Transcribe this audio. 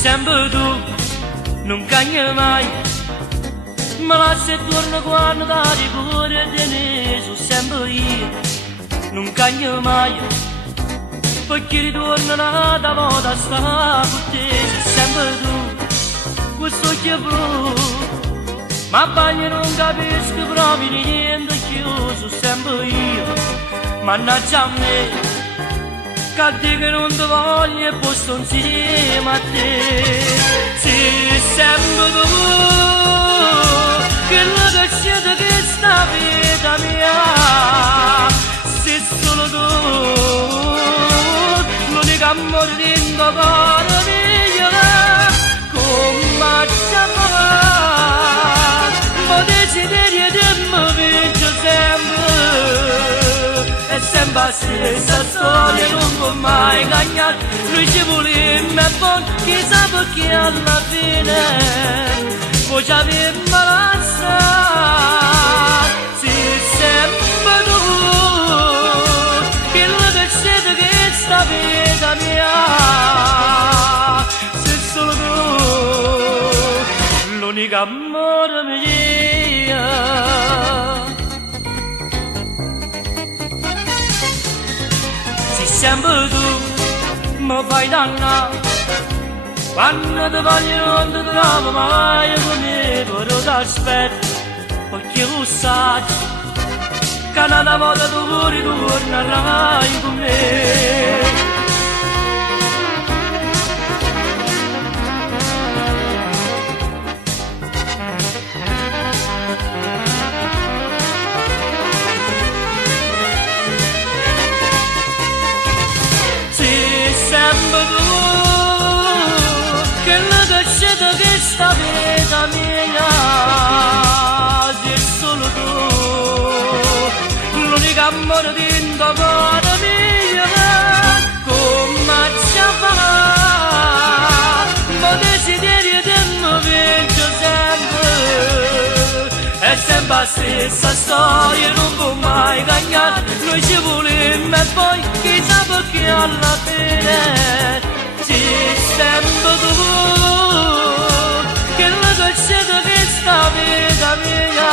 sempre tu, non cambia mai. Ma se torno quando dai pure te ne sono sempre io, non cambia mai. Perché ritorno da volta sta con te, sei sempre tu, questo che blu. Ma bagno non capisco proprio niente, chiuso sempre io, mannaggia a me, che dico non ti voglio e posto insieme a te. Sei sempre tu, quello che scende che sta vita mia, sei solo tu, l'unico amore dentro cuore mio, come ci fa, ma desiderio di me vince sempre, è sempre la stessa storia, non può mai cambiare, noi ci vogliamo e poi chissà perché alla fine poi ci abbiamo lasciato, sei sempre tu, quello che scende che sta vita mia, sei solo tu, l'unico amore mio. Sei sempre tu, mi fai dannare, quando ti voglio non ti trovo mai con me, però ti aspetto, perché lo sai, che una volta tu pure tornerai con me. Sei sempre tu, che sta vita mia, sei solo tu, l'unico amore dentro cuore mio, come ci fa, ma desiderio di me vince sempre, è sempre la stessa storia, non può mai cambiare, noi ci vogliamo e poi chissà perché alla fine sei sempre tu, che scende che sta vita mia,